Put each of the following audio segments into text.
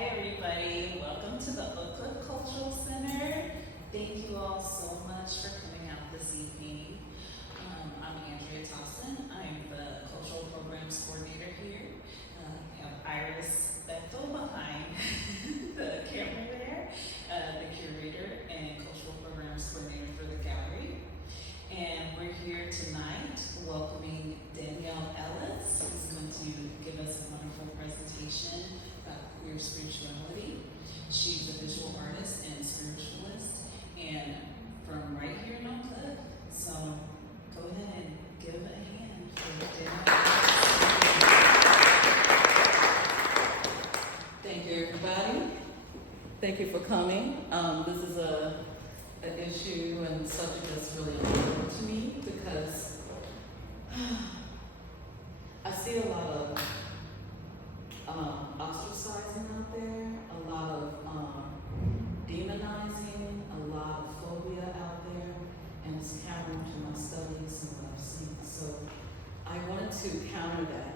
Hi everybody, welcome to the Oak Cliff Cultural Center. Thank you all so much for coming out this evening. I'm Erik Jonsson. I'm the Cultural Programs Coordinator here. I have Iris Bethel behind the camera there, the Curator and Cultural Programs Coordinator for the Gallery. And we're here tonight welcoming Danielle Ellis, who's going to give us a wonderful presentation about queer spirituality. She's a visual artist and spiritualist, and from right here in Oak Cliff. So go ahead and give a hand for Danielle Ellis. Thank you, everybody. Thank you for coming. This is an issue and subject that's really important to me because I see a lot of ostracizing out there, a lot of demonizing, a lot of phobia out there, and it's counter to my studies and what I've seen. So I wanted to counter that.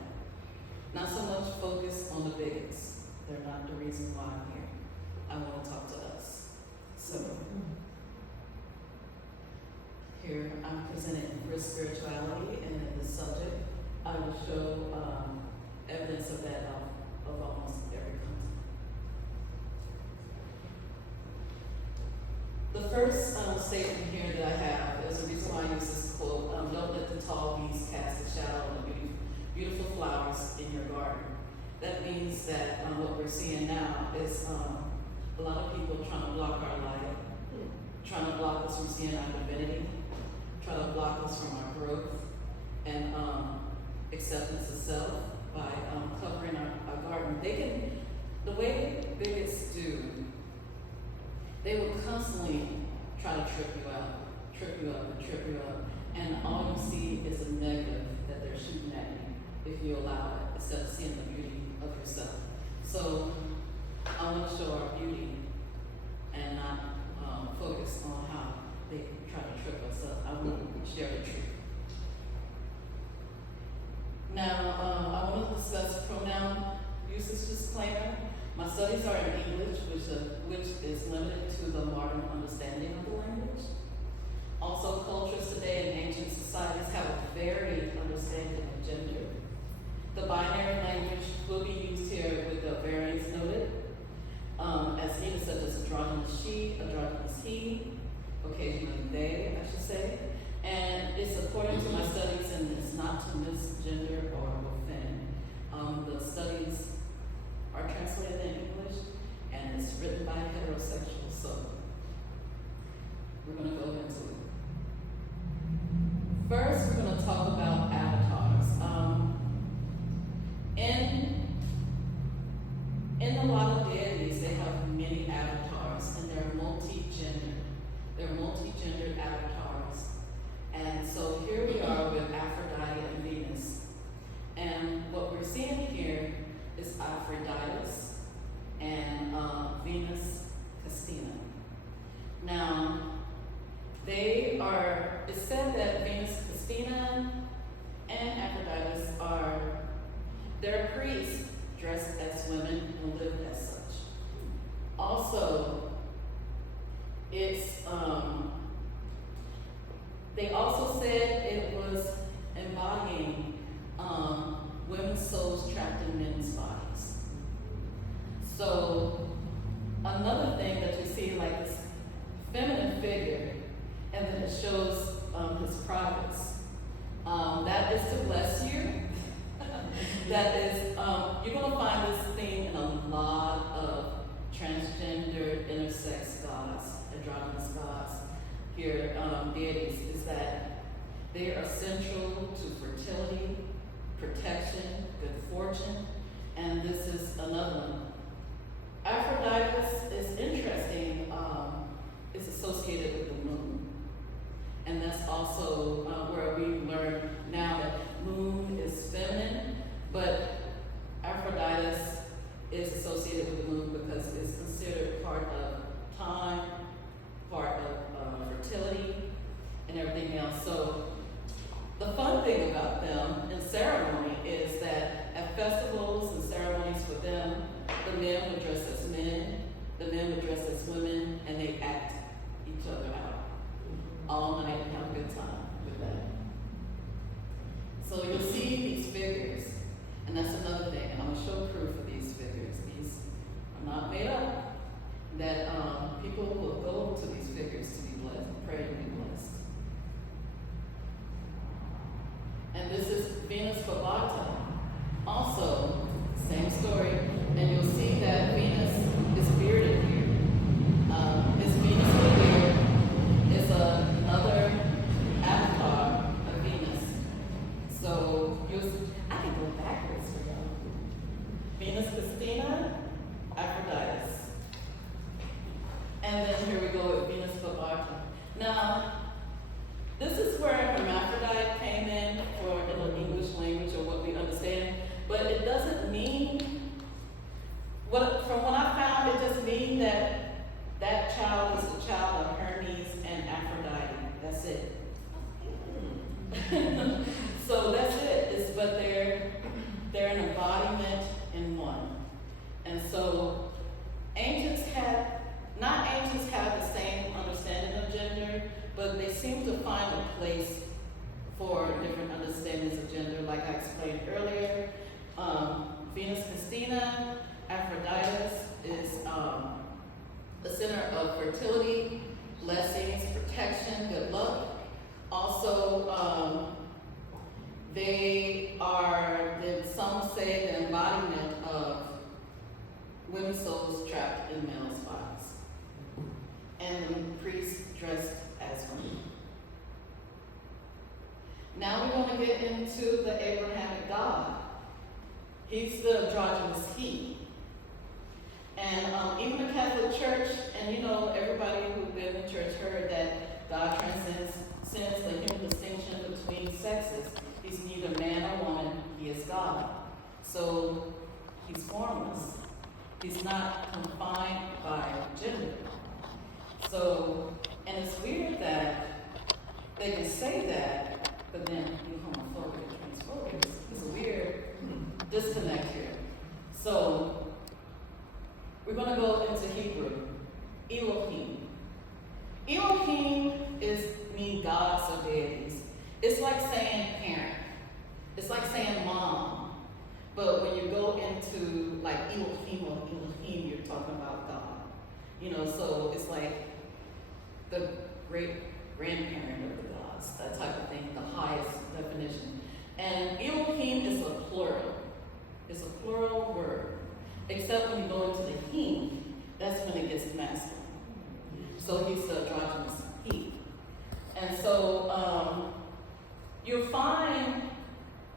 Not so much focus on the bigots. They're not the reason why I'm here. I want to talk to us. So here I'm presenting queer spirituality, and in this subject I will show evidence of that of almost every content. The first statement here that I have is the reason why I use this quote, don't let the tall bees cast a shadow on the beautiful flowers in your garden. That means that what we're seeing now is a lot of people trying to block our light, trying to block us from seeing our divinity, trying to block us from our growth and acceptance of self by covering our garden. They can, the way bigots do, they will constantly try to trip you up, and all you see is a negative that they're shooting at you if you allow it, instead of seeing the beauty of yourself. So I want to show our beauty and not focus on how they try to trip us up. I want to share the truth. Now, I want to discuss pronoun usage disclaimer. My studies are in English, which is limited to the modern understanding of the language. Also, cultures today in ancient societies have a varied understanding of gender. The binary language will be used here with the variance noted, as either such as androgynous she, androgynous he, occasionally they, I should say. And it's according to my studies, and it's not to misgender or offend. The studies are translated in English, and it's written by heterosexuals, so we're going to go into it. First, we're going to talk about avatars. In a lot of deities, they have many avatars, and they're multi-gendered. They're multi-gendered avatars. And so here we are with Aphrodite and Venus. And what we're seeing here is Aphrodite and Venus Castina. Now, it's said that Venus Castina and Aphrodite they're priests dressed as women and lived as such. Also, they also said it was embodying women's souls trapped in men's bodies. So another thing that you see, like this feminine figure, and then it shows his privates. That is to bless you. That is, you're going to find this theme in a lot of transgender, intersex gods, androgynous gods. Here, deities, is that they are central to fertility, protection, good fortune, and this is another one. Aphrodite is interesting, it's associated with the moon, and that's also where we learn now that moon is feminine, but Aphrodite is associated with the moon because it's considered part of time, part of fertility, and everything else. So the fun thing about them in ceremony is that at festivals and ceremonies for them, the men would dress as Venus Christina, Aphrodite. And then here we go with Venus Babarta. Now, this is where hermaphrodite came in for in the English language or what we understand, but it doesn't mean, from what I found, it just means that that child is the child of Hermes and Aphrodite. That's it. So that's it. But they're an embodiment in one. And so not ancients had the same understanding of gender, but they seem to find a place for different understandings of gender, like I explained earlier. Venus Christina, Aphrodite is the center of fertility, blessings, protection, good luck. Also, they are, some say, the embodiment of women's souls trapped in males' bodies. And the priests dressed as women. Now we're going to get into the Abrahamic God. He's the androgynous he. And even the Catholic Church, and everybody who's been in church heard that God transcends the human distinction between sexes. He's neither man or woman, he is God. So he's formless. He's not confined by gender. So, and it's weird that they can say that, but then be homophobic and transphobic. It's a weird disconnect here. So, we're going to go into Hebrew. Elohim. Elohim means gods or deities. It's like saying parent. It's like saying mom. But when you go into like Elohim or Elohim, you're talking about God. So it's like the great grandparent of the gods, that type of thing, the highest definition. And Elohim is a plural. It's a plural word. Except when you go into the him, that's when it gets masculine. So he's the androgynous he. And so you'll find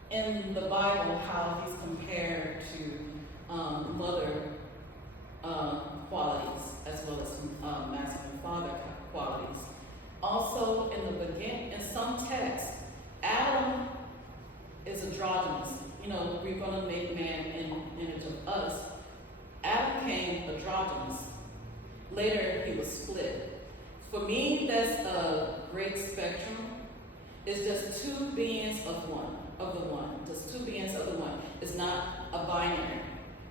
in the Bible how he's compared to mother qualities as well as masculine father qualities. Also, in some texts, Adam is androgynous. We're going to make man in image of us. Adam came androgynous. Later, he was split. For me, that's a great spectrum. It's just two beings of the one. Just two beings of the one. It's not a binary.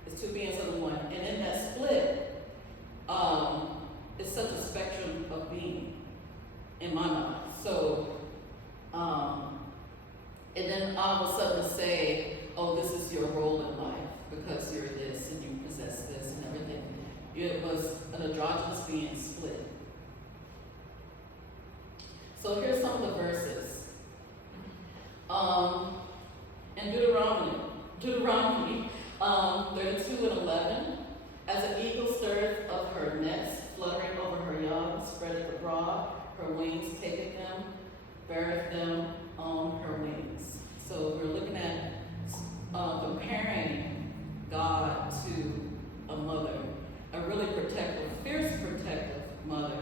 It's two beings of the one. And in that split, it's such a spectrum of being in my mind. So, and then all of a sudden say, oh, this is your role in life because you're this and you possess this and everything. It was an androgynous being split. So here's some of the verses. In Deuteronomy 32 and 11, as an eagle stirreth of her nest, fluttering over her young, spreadeth abroad, her wings taketh them, beareth them on her wings. So we're looking at comparing God to a mother, a really protective, fierce protective mother.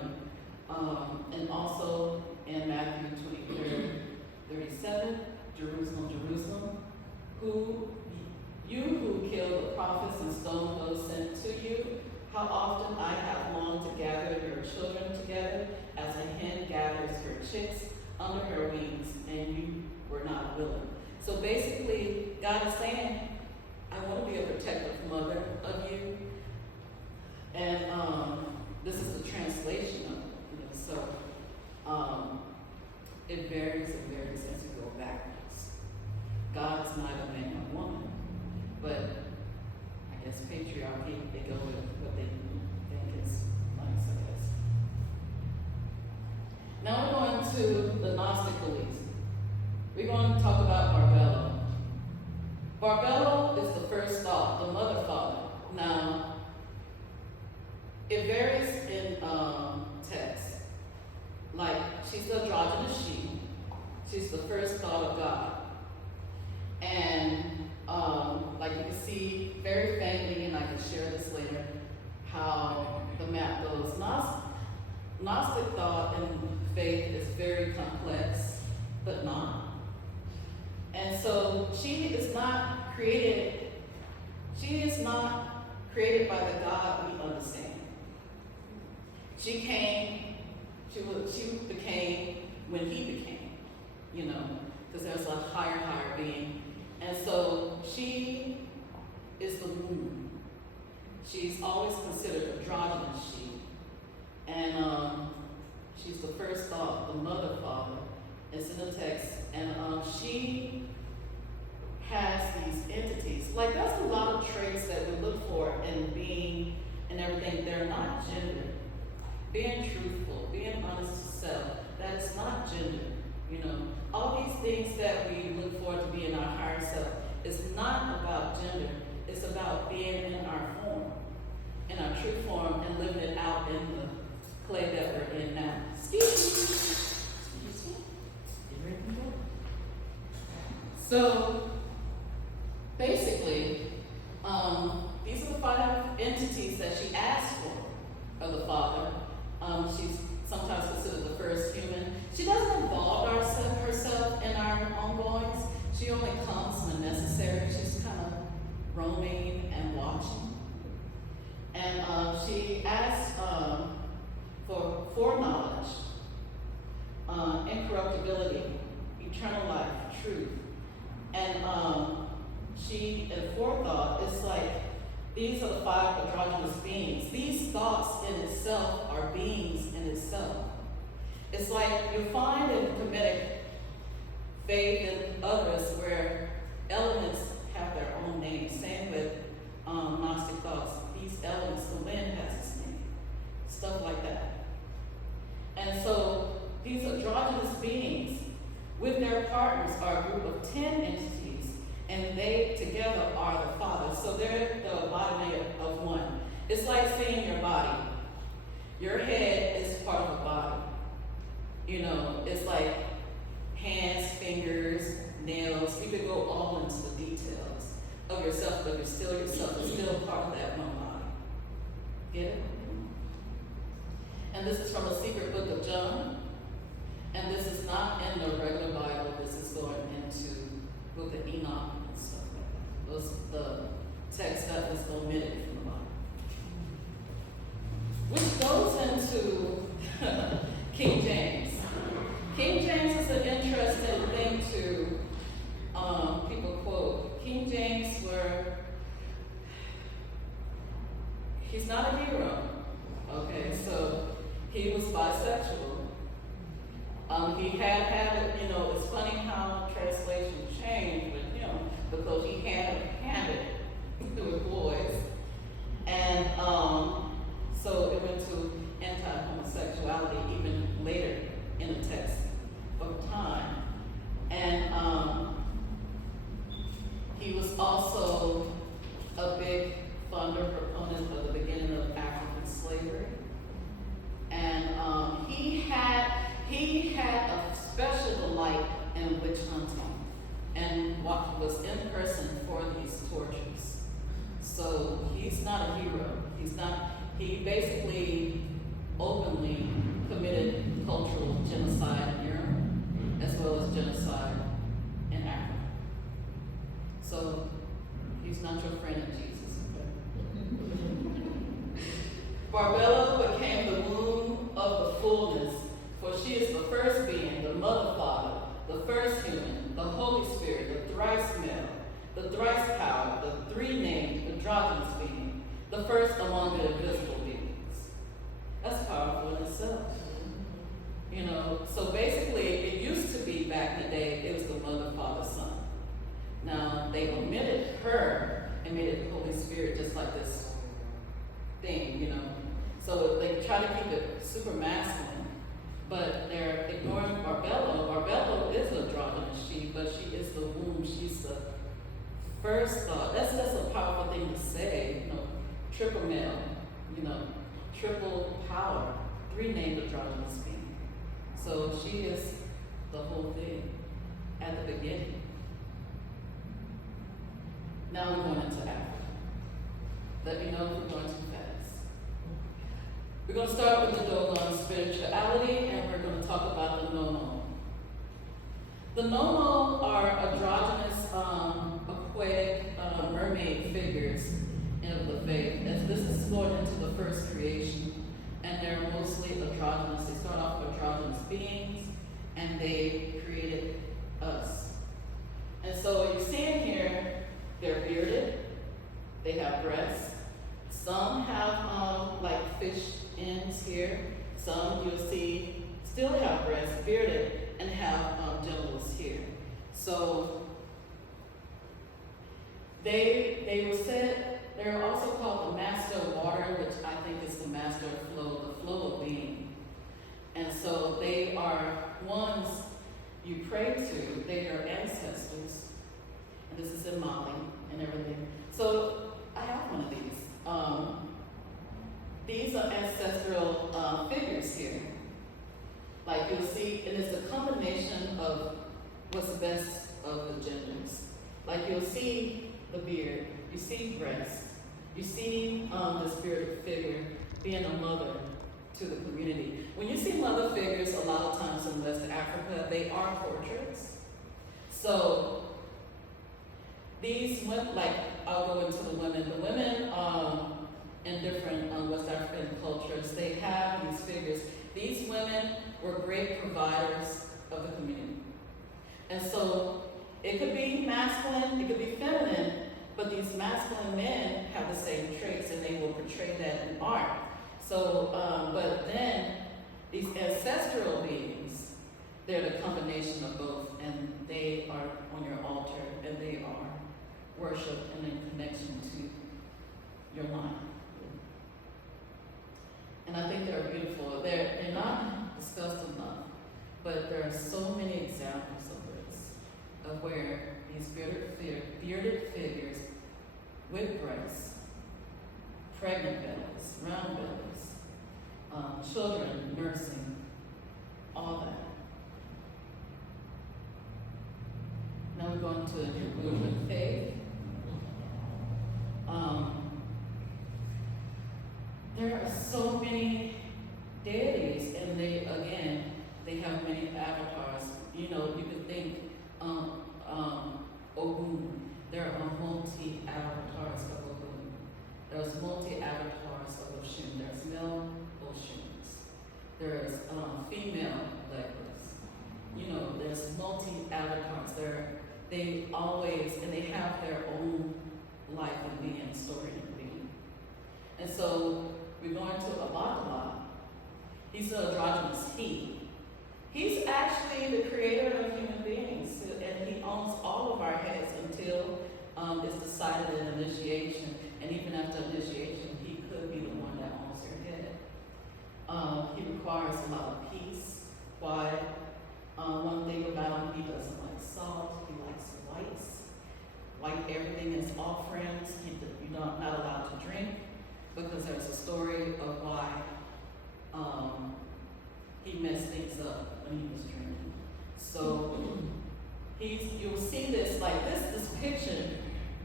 And also in Matthew 23:37, Jerusalem, Jerusalem, who killed the prophets and stoned those sent to you, how often I have longed to gather your children together as a hen gathers her chicks under her wings, and you were not willing. So basically, God is saying, I want to be a protective mother of you. And this is the translation of it. So it varies as you go backwards. God is neither man nor woman, but I guess patriarchy, they go with what they think is nice, I guess. Now we're going to the Gnostic beliefs. We're going to talk about Barbelo. Barbelo is the first thought, the mother father. Now, it varies in text. Like, she's the androgynous she. She's the first thought of God. And like you can see, very famous this later, how the map goes. Gnostic thought and faith is very complex, but not. And so she is not created by the God we understand. She became when he became, because there's a higher being. And so she is the womb. She's always considered androgynous she. And she's the first thought, the mother, father. It's in the text. And she has these entities. Like, there's a lot of traits that we look for in being and everything. They're not gender. Being truthful, being honest to self, that is not gender. All these things that we look for to be in our higher self is not about gender. It's about being in our form, in our true form, and living it out in the clay that we're in now. Excuse me. You ready to go? So, basically, these are the 5 entities that she asked for of the Father. She's sometimes considered the first human. She doesn't involve herself in our ongoings. She only comes when necessary. She's kind of roaming and watching. And she asks for foreknowledge, incorruptibility, eternal life, truth. And she, in forethought, it's like these are the 5 androgynous beings. These thoughts in itself are beings in itself. It's like you find in Kemetic faith and others where elements have their own names. Same with Gnostic thoughts. These elements, the wind has its name. Stuff like that. And so these androgynous beings with their partners are a group of 10 entities, and they together are the Father. So they're the embodiment of one. It's like seeing your body. Your head is part of a body. It's like hands, fingers, nails. You could go all into the details of yourself, but you're still yourself. You're still part of that one body. Get it? And this is from the secret book of John. And this is not in the regular Bible. This is going into book of Enoch and stuff like that. Those the text that was omitted from the Bible. Which goes into King James. King James is an interesting thing to people quote. King James he's not a hero. Okay, so he was bisexual. He had it, it's funny how translation changed with him because he had a habit with boys. And so it went to anti-homosexuality even later in the text of time. And he was also a big funder, proponent of the beginning of African slavery. And he had a special delight in witch hunting and what was in person for these tortures. So he's not a hero. He basically openly committed cultural genocide in Europe as well as genocide in Africa. So he's not your friend in Jesus. Barbella became the womb of the fullness, for she is the first being, the mother, father, the first human, the Holy Spirit, the thrice male, the thrice power, the three named androgynous being, the first among the invisible beings. That's powerful in itself. So basically it used to be back in the day, it was the mother, father, son. Now they omitted her and made it the Holy Spirit, just like this thing, So they try to keep it super masculine, but they're ignoring Barbello. Barbello is androgynous she, but she is the womb. She's the first thought. That's a powerful thing to say, triple male, triple power, three named androgynous being. So she is the whole thing at the beginning. Now we're going into Africa. Let me know if we're going too fast. We're going to start with the Dogon spirituality, and we're going to talk about the Nomo. The Nomo are androgynous, aquatic, mermaid figures of the faith. As this is explored into the first creation, and they're mostly androgynous. They start off with androgynous beings, and they created us. And so you see in here, they're bearded, they have breasts. Some have like fish ends here. Some you'll see still have breasts, bearded, and have genitals here. So they were said, they're also called the master of water, which I think is the master of flow, the flow of being. And so they are ones you pray to, they are ancestors. And this is in Mali and everything. So I have one of these. These are ancestral figures here. Like you'll see, and it's a combination of what's the best of the genders. Like you'll see the beard, you see breasts, you see the spirit figure being a mother to the community. When you see mother figures, a lot of times in West Africa, they are portraits. So these women, like I'll go into the women. The women in different West African cultures, they have these figures. These women were great providers of the community. And so it could be masculine, it could be feminine, but these masculine men have the same traits and they will portray that in art. So, but then these ancestral beings, they're the combination of both, and they are on your altar and they are worshipped and in connection to your line. And I think they're beautiful. They're not discussed enough, but there are so many examples of this, of where these bearded figures with breasts, pregnant bellies, round bellies, children nursing, all that. Now we're going to movement faith. There are so many deities, and they have many avatars. You know, you could think Ogun. There are multi-avatars of Ogun. There's multi-avatars of Oshun. There's male Oshuns. There's female Legras. You know, there's multi-avatars. They always, and they have their own life and being, story and being. And so we're going to Abatala. He's an androgynous he. He's actually the creator of human beings, and he owns all of our heads until it's decided in initiation. And even after initiation, he could be the one that owns your head. He requires a lot of peace, quiet. One thing about him, he doesn't like salt, he likes whites. White everything is offerings. You're not allowed to drink, because there's a story of why he messed things up when he was drinking. So you'll see this, like this picture,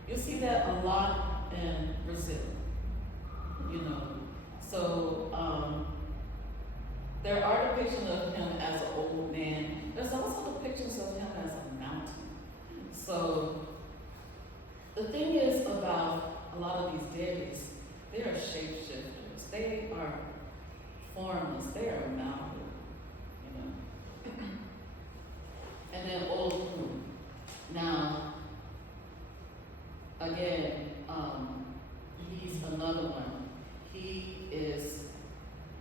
you'll see that a lot in Brazil, you know. So there are depictions of him as an old man. There's also depictions of him as a mountain. So the thing is about a lot of these deities, they are shapeshifters. They are formless. They are mounted, you know. And then Old Moon. Now, again, he's another one. He is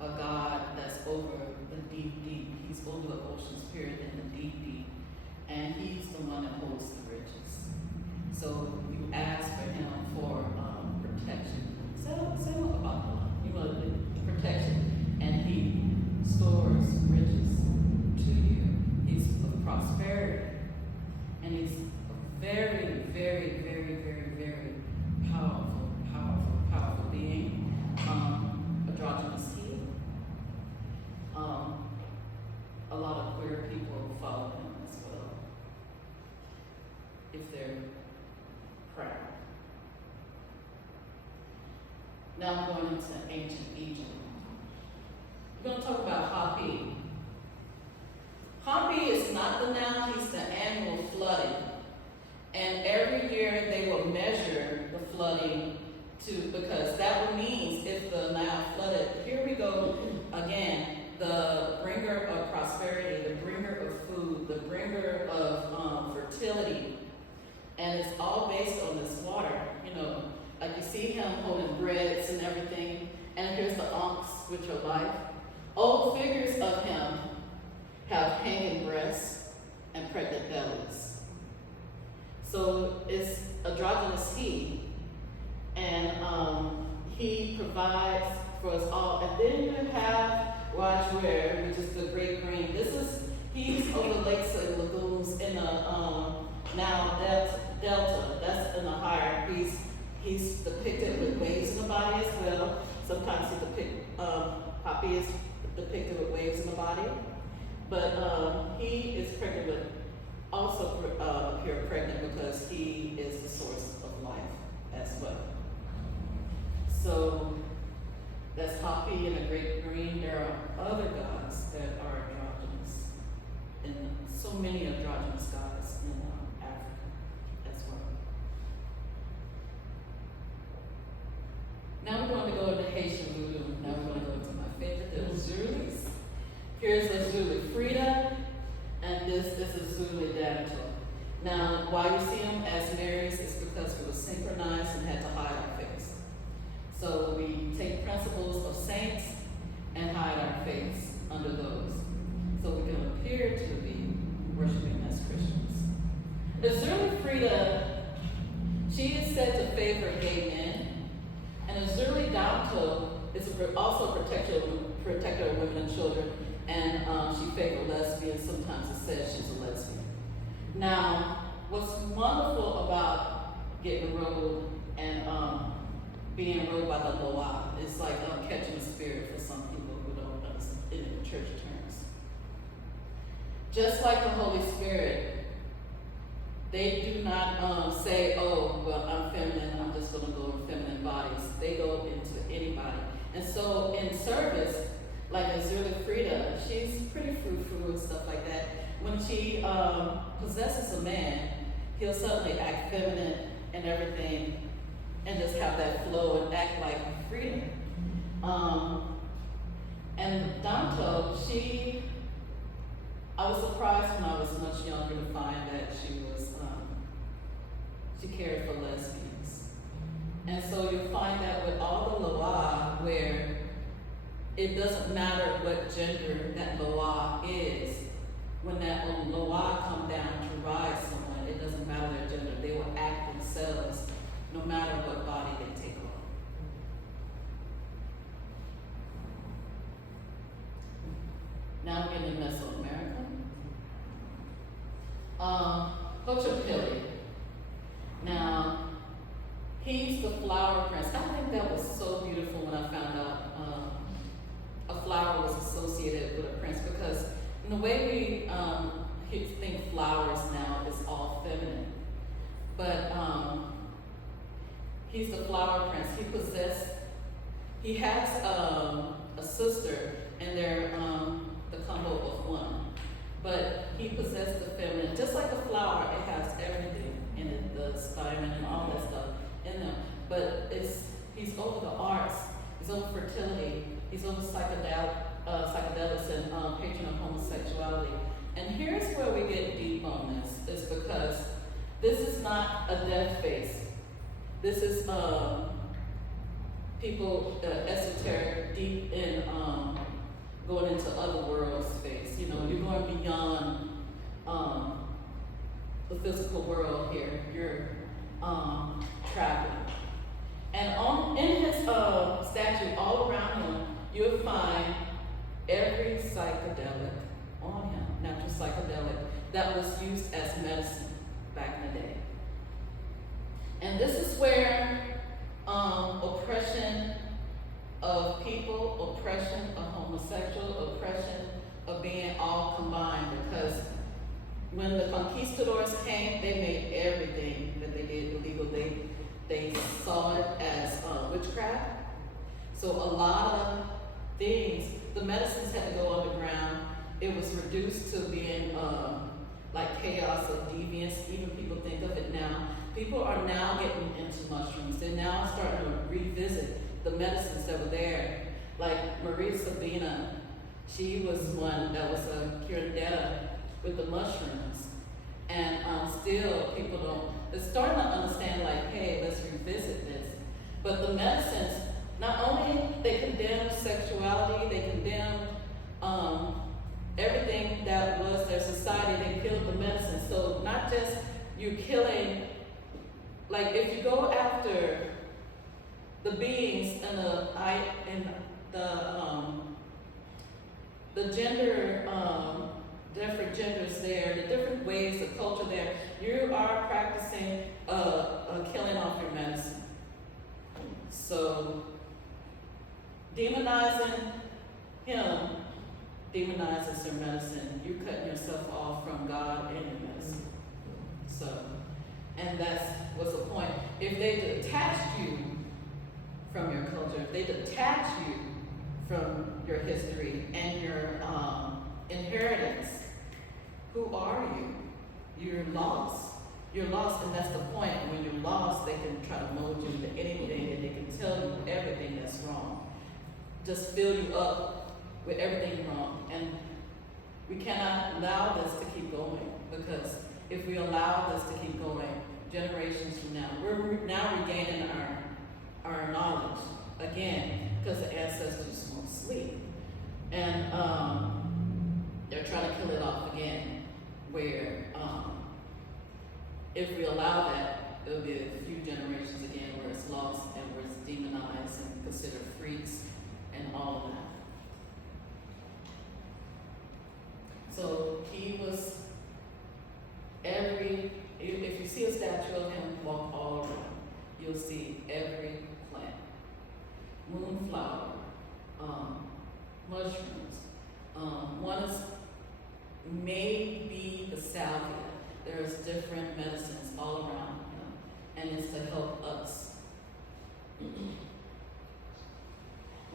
a god that's over the deep, deep. He's over the ocean spirit and the deep, deep. And he's the one that holds the riches. So you ask for him for protection. Say about the, you know, the protection, and he stores riches to you. He's of prosperity, and he's a very, very, very, very, very powerful being. Now I'm going into ancient Egypt. We're going to talk about Hapi. Hapi is not the noun, he's the annual flooding. And every year they will measure the flooding because that means if the Nile flooded, here we go again, the bringer of prosperity, the bringer of food, the bringer of fertility. And it's all based on this water, like you see him holding breads and everything, and here's the ankhs, which are life. Old figures of him have hanging breasts and pregnant bellies. So it's androgynous he, and he provides for us all. And then you have Wajwer, which is the great green. He's over the lakes and lagoons in the now delta. That's in the higher. He's depicted with waves in the body as well. Sometimes Hapi is depicted with waves in the body, but he is pregnant with also appear pregnant because he is the source of life as well. So that's Hapi and the great green. There are other gods that are androgynous, and so many androgynous gods in Africa as well. Now we're going to go into Haitian voodoo. Now we're going to go into my favorite, the Zulis. Here's the Zulu Frida, and this is Zulu Danielle. Now, why you see them as Marys is because we were synchronized and had to hide our face. So we take principles of saints and hide our face under those, so we can appear to be worshiping as Christians. The Zulu Frida, she is said to favor gay men, and the Zulu Danto is also a protector of women and children, and she favors lesbians. Sometimes it says she's a lesbian. Now, what's wonderful about getting ruled and being ruled by the Loa is like catching a spirit for some people who don't understand in church terms. Just like the Holy Spirit, they do not say, oh, well, I'm feminine, I'm just going to go in feminine bodies. They go into anybody. And so in service, like Azula Frida, she's pretty frou-frou and stuff like that. When she possesses a man, he'll suddenly act feminine and everything and just have that flow and act like freedom. And Danto, I was surprised when I was much younger to find that she cared for lesbians. And so you'll find that with all the Loa, where it doesn't matter what gender that Loa is. When that Loa come down to ride someone, it doesn't matter their gender. They will act themselves no matter what body they take on. Now we're in Mesoamerica. Hochapilli. Now, he's the flower prince. I think that was so beautiful when I found out a flower was associated with a prince, because in the way we think flowers now is all feminine. But he's the flower prince. He has a sister, and they're the combo of one. But he possessed the feminine. Just like a flower, it has everything in it, the stymon and all that stuff in them. But he's over the arts, he's over fertility, he's over psychedelics and patron of homosexuality. And here's where we get deep on this, is because this is not a death face. This is people esoteric, deep in going into other worlds space. You're going beyond the physical world here. You're traveling. And in his statue, all around him, you'll find every psychedelic on him, natural psychedelic, that was used as medicine back in the day. And this is where oppression of people, oppression of homosexual, oppression of being all combined, because when the conquistadors came, they made everything that they did illegal. They saw it as witchcraft, So a lot of things, the medicines had to go underground. It was reduced to being like chaos of deviance. Even people think of it now. People are now getting into mushrooms. They're now starting to revisit the medicines that were there. Like Maria Sabina, she was one that was a curandera with the mushrooms. And still people don't, they're starting to understand like, hey, let's revisit this. But the medicines, not only they condemned sexuality, they condemned everything that was their society, they killed the medicine. So not just you killing, like if you go after the beings and the gender, different genders there, the different ways, the culture there, you are practicing killing off your medicine. So demonizing him demonizes your medicine. You're cutting yourself off from God and your medicine. So, and that's what's the point. If they detached you from your culture, if they detach you from your history and your inheritance, who are you? You're lost. You're lost, and that's the point. When you're lost, they can try to mold you into anything, and they can tell you everything that's wrong. Just fill you up with everything wrong. And we cannot allow this to keep going, because if we allow this to keep going, generations from now, we're now regaining our knowledge again, because the ancestors won't sleep. And they're trying to kill it off again, where if we allow that, it'll be a few generations again where it's lost and where it's demonized and considered freaks and all of that. So he was if you see a statue of him, walk all around, you'll see every plant, moonflower, mushrooms. One is maybe the salvia. There's different medicines all around him, and it's to help us.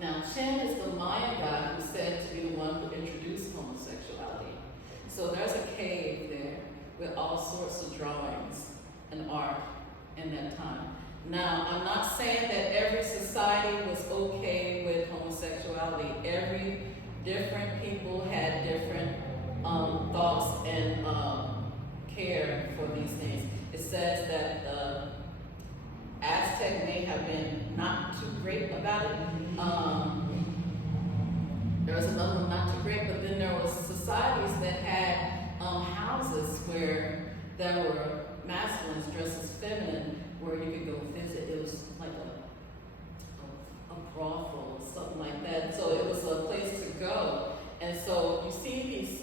Now, Chen is the Mayan god who's said to be the one who introduced homosexuality. So there's a cave there with all sorts of drawings and art in that time. Now, I'm not saying that every society was okay with homosexuality. Every different people had different thoughts and care for these things. It says that the Aztec may have been not too great about it. There was another one not too great, but then there was societies that had houses where there were masculines dressed as feminine, where you could go visit. It was like a brothel or something like that. So it was a place to go. And so you see these,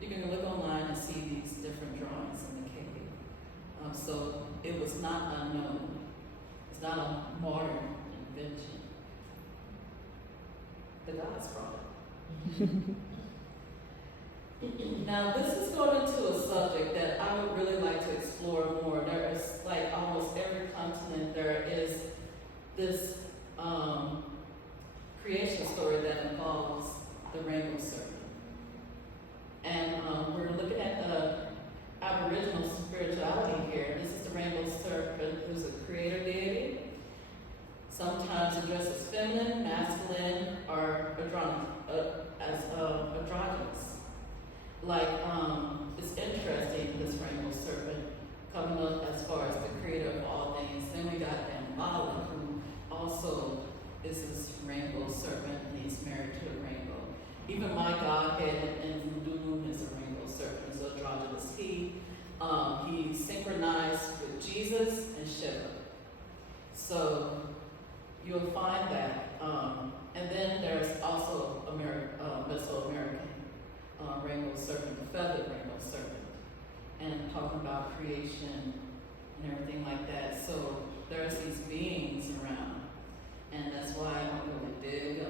you can look online and see these different drawings in the cave. So it was not unknown. It's not a modern invention. The gods brought it. Now this is going into a subject that I would really like to explore more. There is, like almost every continent, there is this creation story that involves the rainbow serpent. And we're looking at the Aboriginal spirituality here. This is the rainbow serpent, who's a creator deity. Sometimes addressed as feminine, masculine, or androgynous. Like, it's interesting, this rainbow serpent coming up as far as the creator of all things. Then we got Dambala, who also is this rainbow serpent, and he's married to a rainbow. Even my godhead in voodoo is a rainbow serpent, so androgynous. He synchronized with Jesus and Shiva. So you'll find that. And then there's also Mesoamerican rainbow serpent, the feathered rainbow serpent, and talking about creation and everything like that. So there's these beings around, and that's why I don't really dig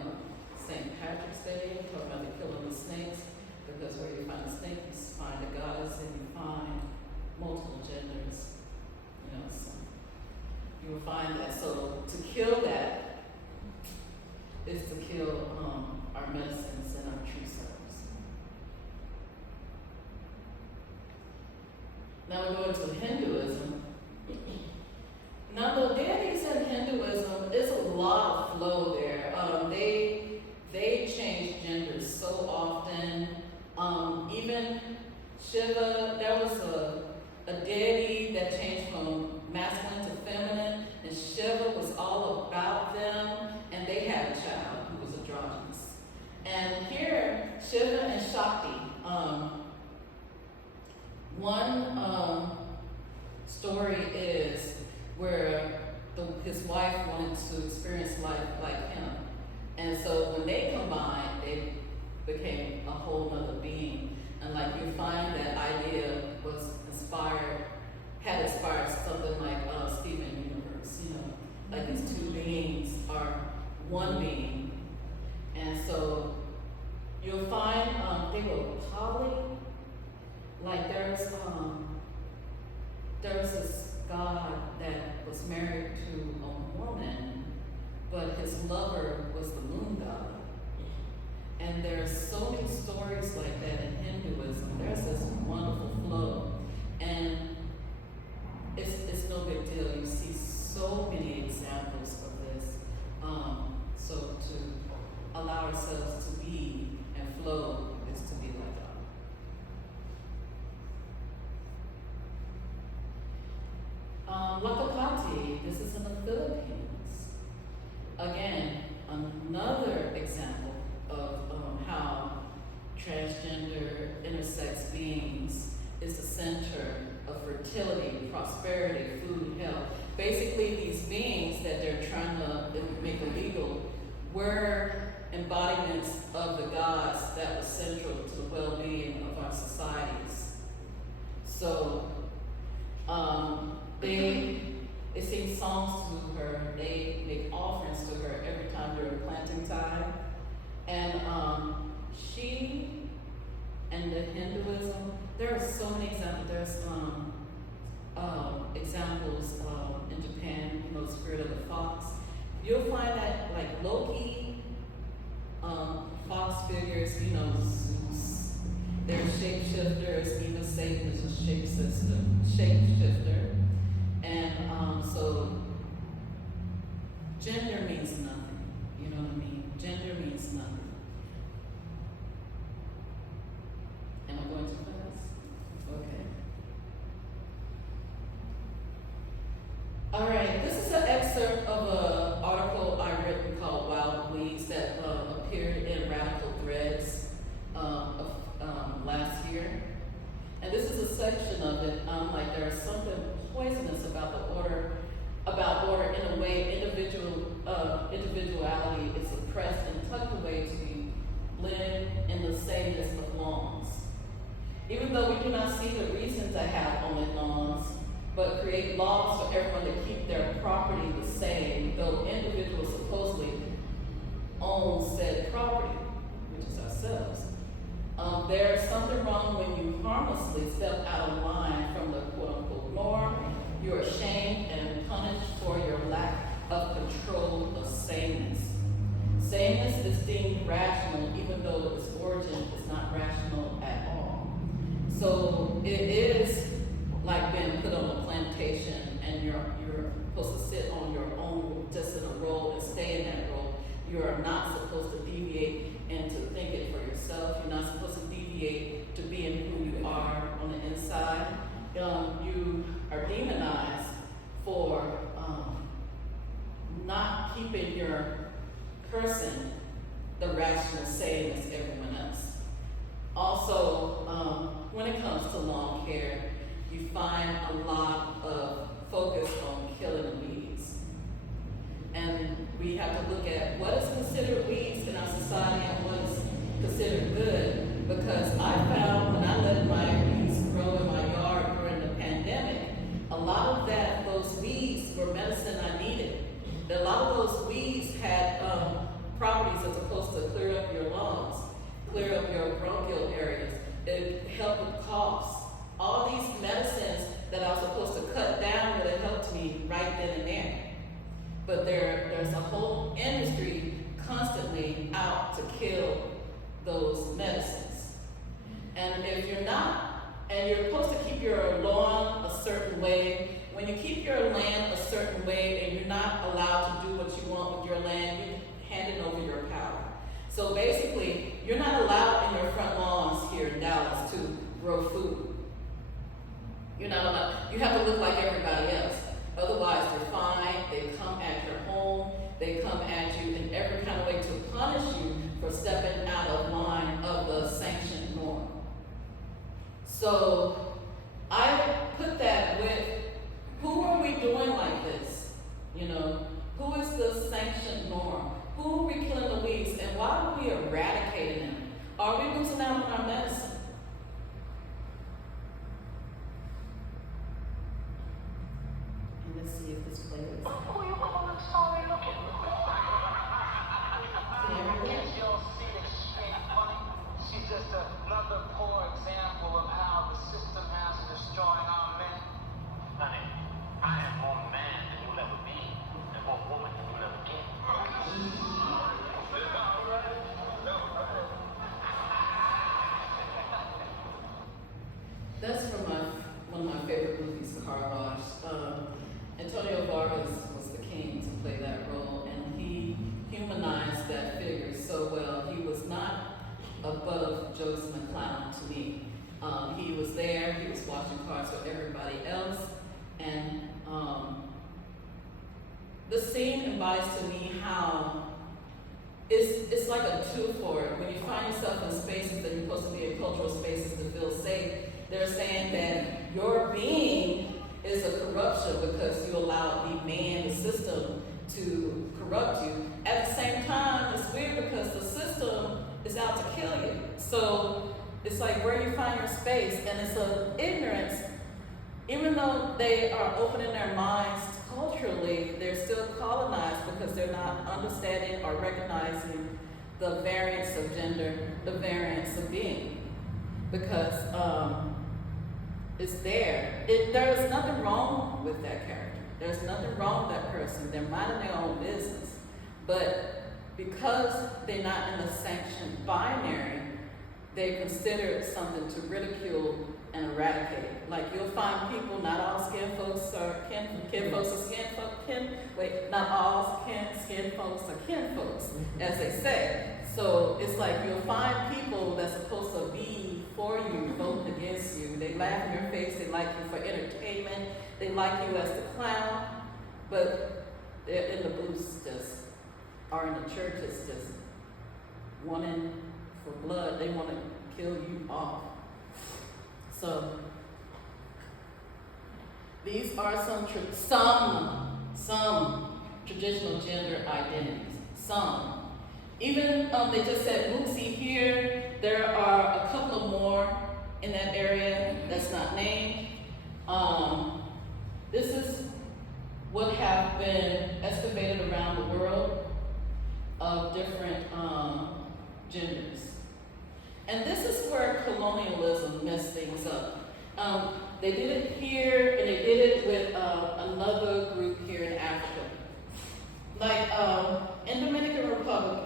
St. Patrick's Day, talking about the killing of snakes, because where you find a snake, you find a goddess, and you find multiple genders. So you will find that. So to kill that, into Hinduism. Now the deities in Hinduism, is a lot of flow there. They change genders so often. Even Shiva, there was a deity that changed from masculine to feminine, and Shiva was all about them, and they had a child who was androgynous. And here, Shiva and Shakti, one story is where his wife wanted to experience life like him. And so when they combined, they became a whole other being. And like you find that idea had inspired something like Steven Universe, like these two beings are one being. And so you'll find they were poly, like there's this god that was married to a woman, but his lover was the moon god. And there's so many stories like that in Hinduism. There's this wonderful flow. And it's no big deal. You see so many examples of this. So to allow ourselves to be and flow is to be like God. Lakapati, this is in the Philippines. Again, another example of how transgender, intersex beings is the center of fertility, prosperity, food, health. Basically, these beings that they're trying to make illegal were embodiments of the gods that were central to the well-being of our societies. So they sing songs to her, they make offerings to her every time during planting time. And she and the Hinduism, there are so many examples. There's examples in Japan, the spirit of the fox. You'll find that like Loki, fox figures, Zeus, they're shapeshifters, even Satan is a shapeshifter. And so gender means nothing, you know what I mean? Gender means nothing. Am I going too fast? Okay. All right, this is an excerpt of an article I written called Wild Weeds that appeared in Radical Threads last year. And this is a section of it, like there's something poisonous about order in a way individuality is oppressed and tucked away to be blended in the sameness of lawns. Even though we do not see the reason to have only lawns, but create laws for everyone to keep their property the same, though individuals supposedly own said property, which is ourselves. There's something wrong when you harmlessly step out of line from the quote-unquote norm. You're ashamed and punished for your lack of control of sameness. Sameness is deemed rational, even though its origin is not rational at all. So it is like being put on a plantation and you're supposed to sit on your own, just in a role and stay in that role. You are not supposed to deviate and to think it for yourself. You're not supposed to deviate to being who you are on the inside. You are demonized for not keeping your person the rational same as everyone else. Also, when it comes to lawn care, you find a lot of focus on killing the weeds. And we have to look at what is considered weeds in our society and what is considered good. Because I found when I let my weeds grow in my yard during the pandemic, a lot of those weeds were medicine I needed. A lot of those weeds had properties that's supposed to clear up your lungs, clear up your bronchial areas. It helped with coughs. All these medicines that I was supposed to cut down would have helped me right then and there. But there's a whole industry constantly out to kill those medicines. And if you're not and you're supposed to keep your lawn a certain way. When you keep your land a certain way and you're not allowed to do what you want with your land, you're handing over your power. So basically, you're not allowed in your front lawns here in Dallas to grow food. You're not allowed. You have to look like everybody else. Otherwise, they're fined. They come at your home. They come at you in every kind of way to punish you for stepping out of line of the sanctioned norm. So I put that with, who are we doing like this? You know, who is the sanctioned norm? Who are we killing the weeds, and why are we eradicating them? Are we losing out on our medicine? And let's see if this plays. Who you calling sorry looking? Is your seat extreme funny? She's just another poor example of how the system has destroyed our men. Honey, I am more man than you'll ever be, and more woman than you'll ever get. That's from one of my favorite movies, Car Wash. Antonio Vargas was the king to play that role, and he humanized that figure so well. He was not above Joseph McClown to me. He was there, he was washing cars for everybody else, and the scene embodies to me how it's like a two for it. When you find yourself in spaces that you're supposed to be in cultural spaces to feel safe, they're saying that your being is a corruption because you allow the man, the system, to corrupt you. At the same time, it's weird because the system is out to kill you. So it's like where you find your space, and it's an ignorance. Even though they are opening their minds culturally, they're still colonized because they're not understanding or recognizing the variance of gender, the variance of being. Because it's there. There's nothing wrong with that character. There's nothing wrong with that person. They're minding their own business. But because they're not in the sanctioned binary, they consider it something to ridicule and eradicate. Like you'll find people, not all skin folks are kin folks are skin folks, not all skin folks are kin folks, as they say. So it's like you'll find people that's supposed to be for you, voting against you. They laugh in your face, they like you for entertainment, they like you as the clown, but they're in the booths just, or in the churches just wanting for blood. They want to kill you off. So these are some traditional gender identities. Some. Even they just said Mooksy here. There are a couple of more in that area that's not named. This is what have been excavated around the world of different genders. And this is where colonialism messed things up. They did it here, and they did it with another group here in Africa. Like in Dominican Republic,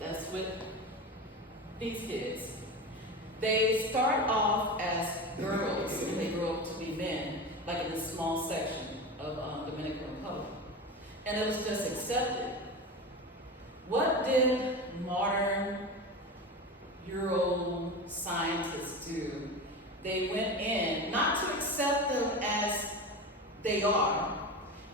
that's with these kids. They start off as girls, and they grow up to be men, like in this small section of Dominican Republic. And it was just accepted. What did modern Euro scientists do? They went in, not to accept them as they are,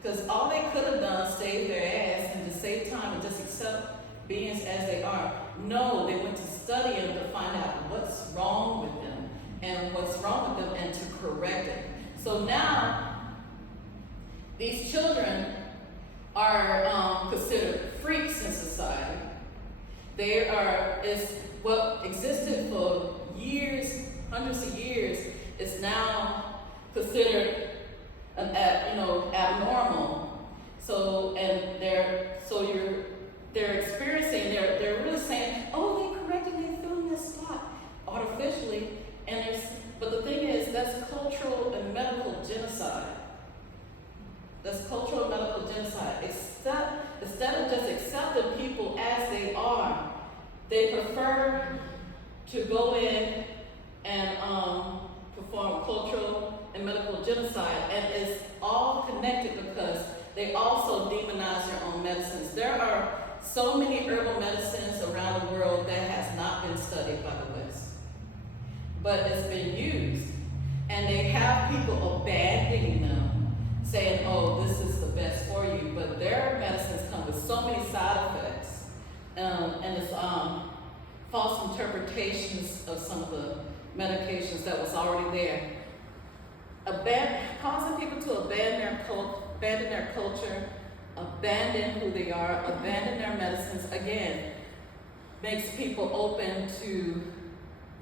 because all they could have done, saved their ass and to save time and just accept beings as they are. No, they went to study them to find out what's wrong with them and what's wrong with them and to correct it. So now, these children are considered freaks in society. They are, is what existed for years, hundreds of years, is now considered abnormal. So they're experiencing, they're really saying, oh, they corrected, they threw in this spot artificially, but the thing is, that's cultural and medical genocide. That's cultural and medical genocide. Instead of just accepting people as they are, they prefer to go in and perform cultural and medical genocide, and it's all connected because they also demonize their own medicines. There are so many herbal medicines around the world that has not been studied by the West, but it's been used, and they have people abandoning them, saying, oh, this is the best for you, but their medicines come with so many side effects, and it's false interpretations of some of the medications that was already there, causing people to abandon their culture, abandon who they are, abandon their medicines. Again, makes people open to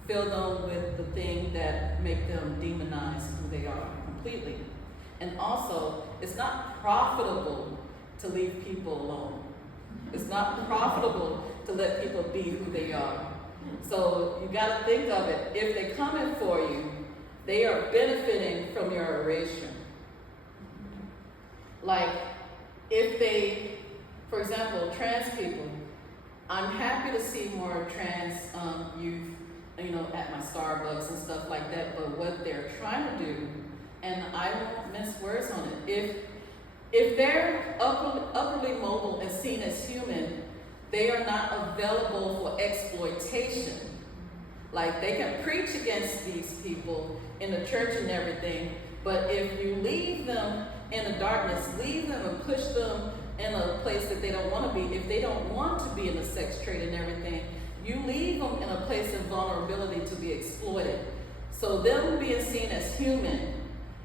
fill them with the thing that make them demonize who they are completely. And also, it's not profitable to leave people alone. It's not profitable to let people be who they are. So you got to think of it. If they come in for you, they are benefiting from your erasure. Like, if they, for example, trans people, I'm happy to see more trans youth, at my Starbucks and stuff like that, but what they're trying to do, and I won't mince words on it, if they're upwardly mobile and seen as human, they are not available for exploitation. Like, they can preach against these people in the church and everything, but if you leave them in the darkness, leave them and push them in a place that they don't want to be, if they don't want to be in the sex trade and everything, you leave them in a place of vulnerability to be exploited. So them being seen as human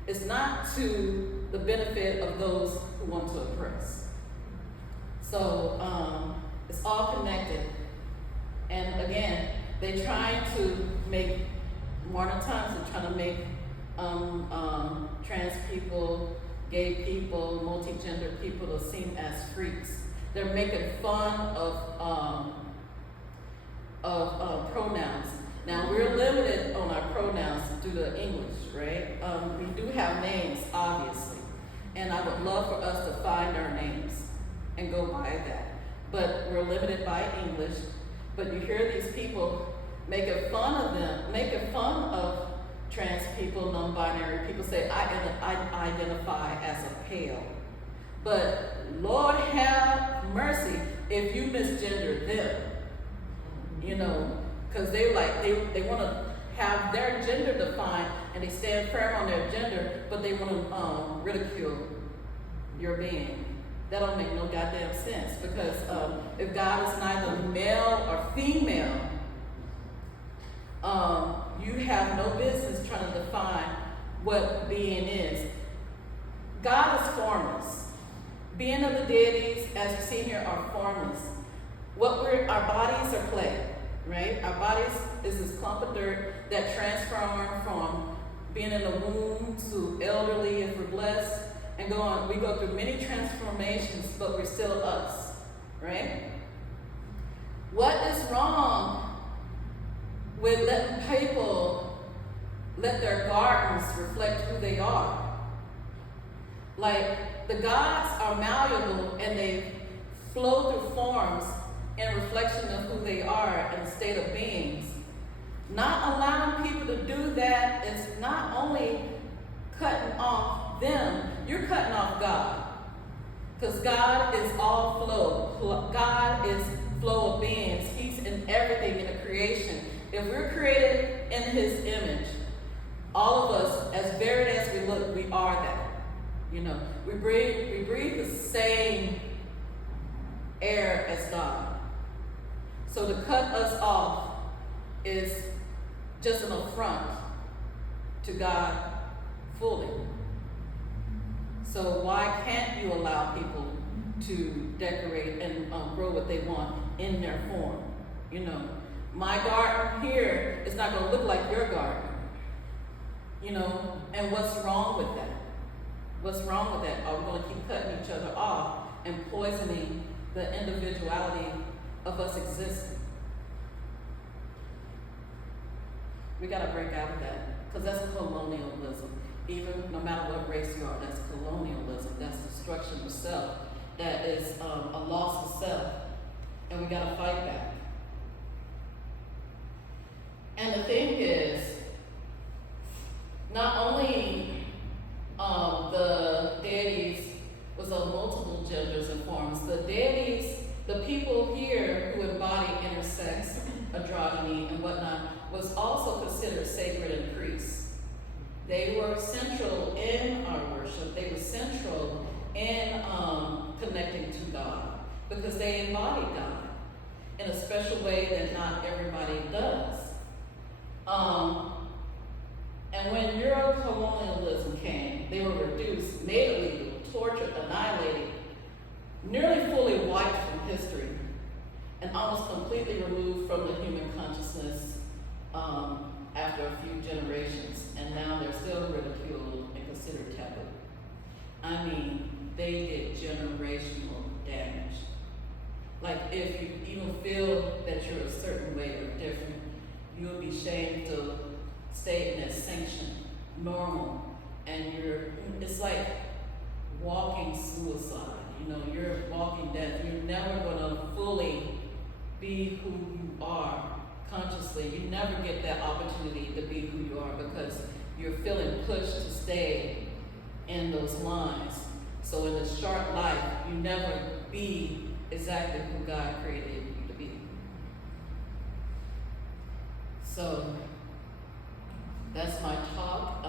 is not to the benefit of those who want to oppress. So it's all connected. And again, they try to make, modern times, they're trying to make trans people, gay people, multi-gender people to seem as freaks. They're making fun of pronouns. Now, we're limited on our pronouns due to English, right? We do have names, obviously, and I would love for us to find our names and go by that. But we're limited by English. But you hear these people making fun of them, making fun of trans people, non-binary people, say, I identify as a pale. But Lord have mercy if you misgender them, because they want to have their gender defined, and they stand firm on their gender, but they want to ridicule your being. That don't make no goddamn sense, because if God is neither male or female, you have no business trying to define what being is. God is formless. Being of the deities, as you see here, are formless. Our bodies are clay, right? Our bodies is this clump of dirt that transform from being in the womb to elderly if we're blessed, and go on. We go through many transformations, but we're still us, right? What is wrong with letting people let their gardens reflect who they are? Like, the gods are malleable and they flow through forms in reflection of who they are in a state of beings. Not allowing people to do that is not only cutting off them, you're cutting off God. Because God is all flow. God is flow of beings. He's in everything in the creation. If we're created in His image, all of us, as varied as we look, we are that. We breathe the same air as God. So to cut us off is just an affront to God fully. So why can't you allow people to decorate and grow what they want in their form? My garden here is not going to look like your garden. And what's wrong with that? What's wrong with that? Are we going to keep cutting each other off and poisoning the individuality of us existing? We got to break out of that, because that's colonialism. Even no matter what race you are, that's colonialism. That's destruction of self. That is a loss of self, and we got to fight back. And the thing is, sex, androgyny, and whatnot, was also considered sacred and priests. They were central in our worship. They were central in connecting to God because they embodied God in a special way that not everybody does. And when Eurocolonialism came, they were reduced, made illegal, tortured, annihilated, nearly fully wiped from history, and almost completely removed from the human consciousness after a few generations. And now they're still ridiculed and considered taboo. I mean, they did generational damage. Like, if you even feel that you're a certain way or different, you'll be shamed to stay in that sanctioned normal, and it's like walking suicide, you know, you're walking death. You're never gonna fully be who you are consciously. You never get that opportunity to be who you are because you're feeling pushed to stay in those lines. So in this short life, you never be exactly who God created you to be. So that's my talk.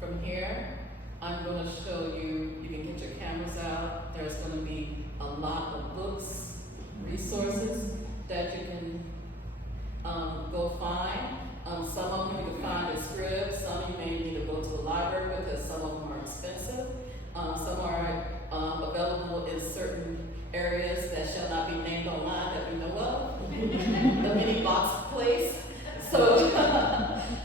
From here, I'm going to show you, you can get your cameras out. There's going to be a lot of books, resources that you can go find. Some of them you can find in scripts. Some you may need to go to the library because some of them are expensive. Some are available in certain areas that shall not be named online that we know of. The mini box place. So,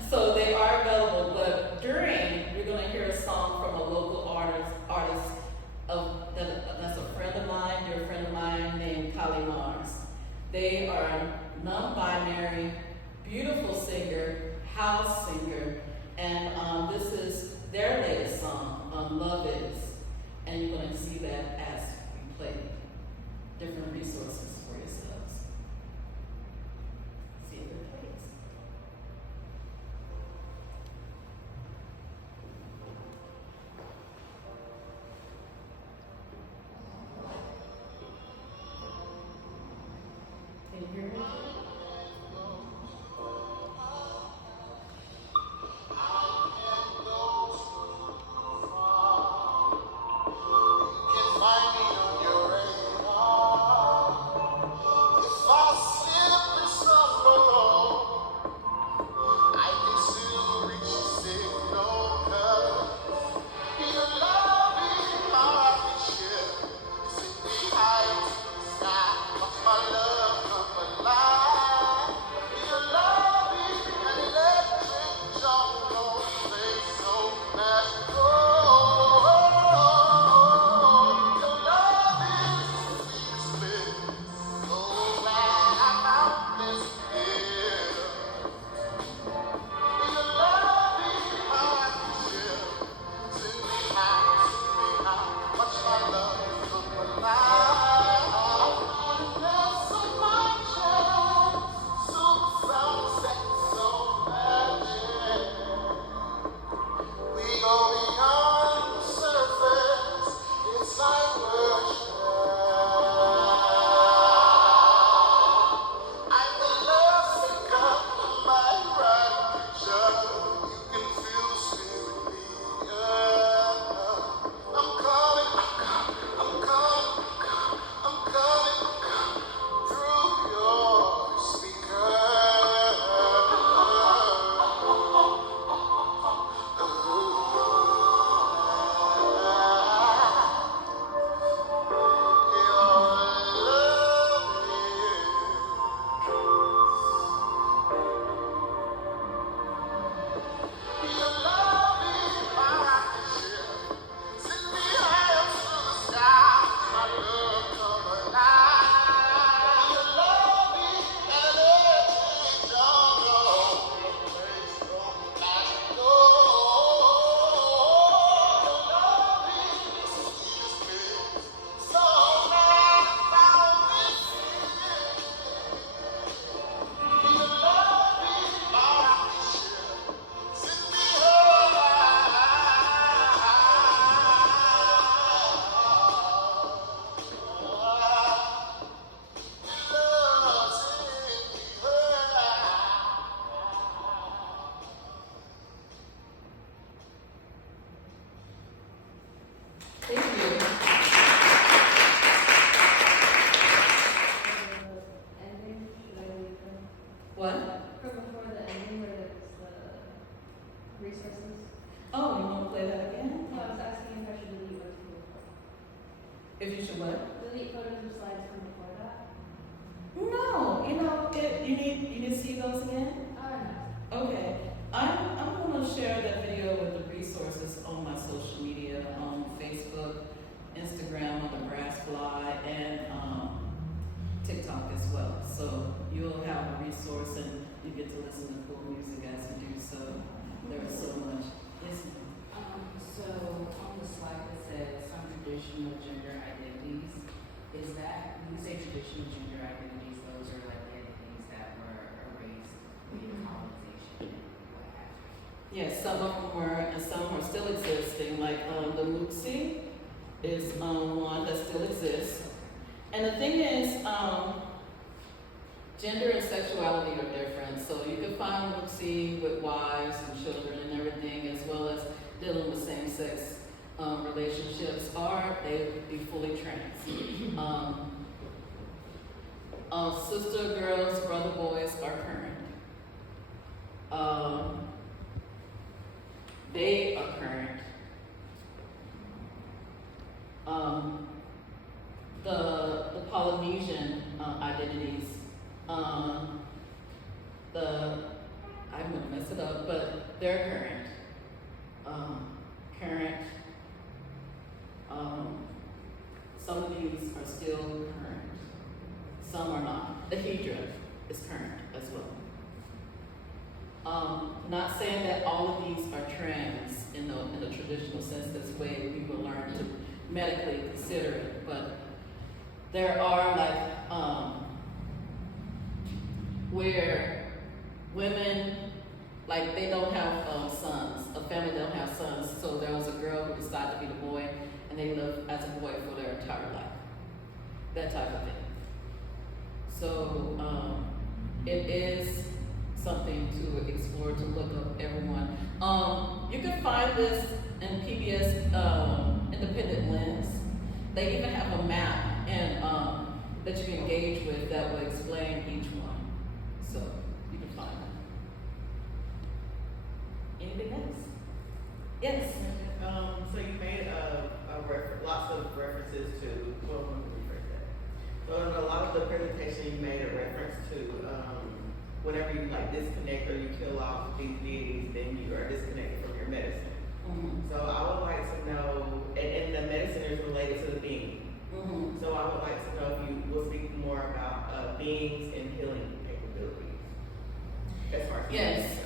so they are available, but we're going to hear a song from a local artist that's a friend of mine, dear friend of mine, named Kali Mars. They are a non-binary, beautiful singer, house singer, and this is their latest song, Love Is, and you're going to see that as we play different resources for yourselves. See if it plays. Can you hear me? You should what? Delete photos or slides from before that? No, you need to see those again? Oh, no. Okay, I'm gonna share that video with the resources on my social media, on Facebook, Instagram, on the Brass Fly, and TikTok as well. So you'll have a resource and you get to listen to cool music as you do so. There's so much. Yes, ma'am. So on the slide that says some traditional gender identities, is that, when you say traditional gender identities, those are like identities that were erased via colonization and what have you? Yes, some of them were, and some are still existing. Like the Mutsi is one that still exists. And the thing is, gender and sexuality are different. So you can find Mutsi with wives and children and everything, as well as dealing with same-sex relationships, or they would be fully trans. Sister girls, brother boys are current. They are current. The Polynesian identities, I'm gonna mess it up, but they're current. Some of these are still current. Some are not. The Hydra is current as well. Not saying that all of these are trans in the traditional sense, this way we will learn to medically consider it, but there are like where women, like they don't have sons, a family don't have sons, so there was a girl who decided to be the boy and they lived as a boy for their entire life. That type of thing. So it is something to explore, to look up everyone. You can find this in PBS Independent Lens. They even have a map and that you can engage with that will explain each one. So you can find it. Anything else? Yes. So you made lots of references to, well, let me rephrase that. So in a lot of the presentation, you made a reference to whenever you like disconnect or you kill off these deities, then you are disconnected from your medicine. Mm-hmm. So I would like to know, and the medicine is related to the being. Mm-hmm. So I would like to know if you will speak more about beings and healing capabilities. As far as Yes,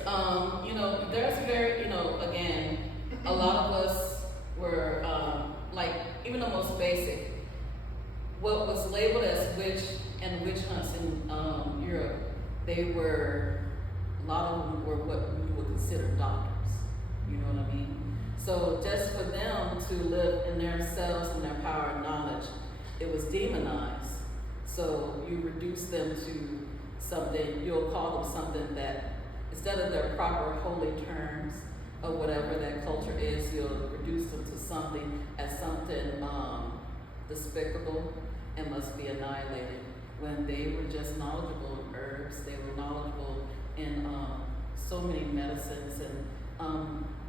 there's very, again, a lot of us were, like, even the most basic, what was labeled as witch and witch hunts in Europe, a lot of them were what we would consider doctors, you know what I mean? So just for them to live in their selves and their power and knowledge, it was demonized. So you reduce them to something, you'll call them something that, instead of their proper holy terms or whatever that culture is, you'll reduce them to something as something despicable and must be annihilated. When they were just knowledgeable in herbs, they were knowledgeable in so many medicines and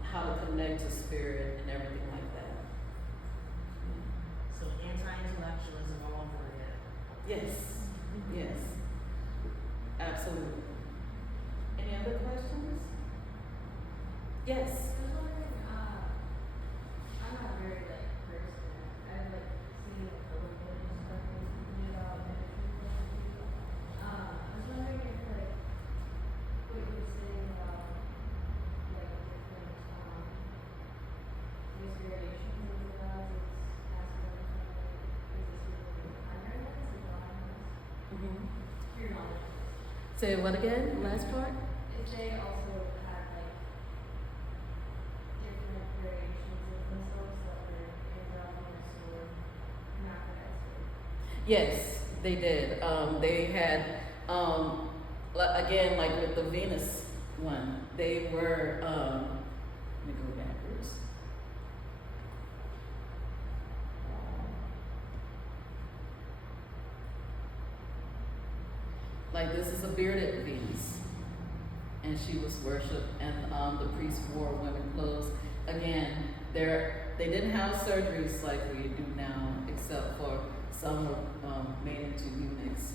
how to connect to spirit and everything like that. So anti-intellectualism all over again. Yes, yes, absolutely. Any other questions? Yes. I was wondering, I'm not very versed in it. I've seen the Philippines stuff recently about energy. I was wondering if what you were saying about different variations of the gods is masculine and feminine. Is this really primary ones or God ones? Mm-hmm. Your knowledge. Say what again? Last part? If they also had different variations of themselves that were androgynous or hermaphrodite. Yes, they did. They had, again, like with the Venus one, they were, let me go backwards. Like this is a bearded Venus, and she was worshipped, and the priests wore women clothes. Again, They didn't have surgeries like we do now, except for some were made into eunuchs,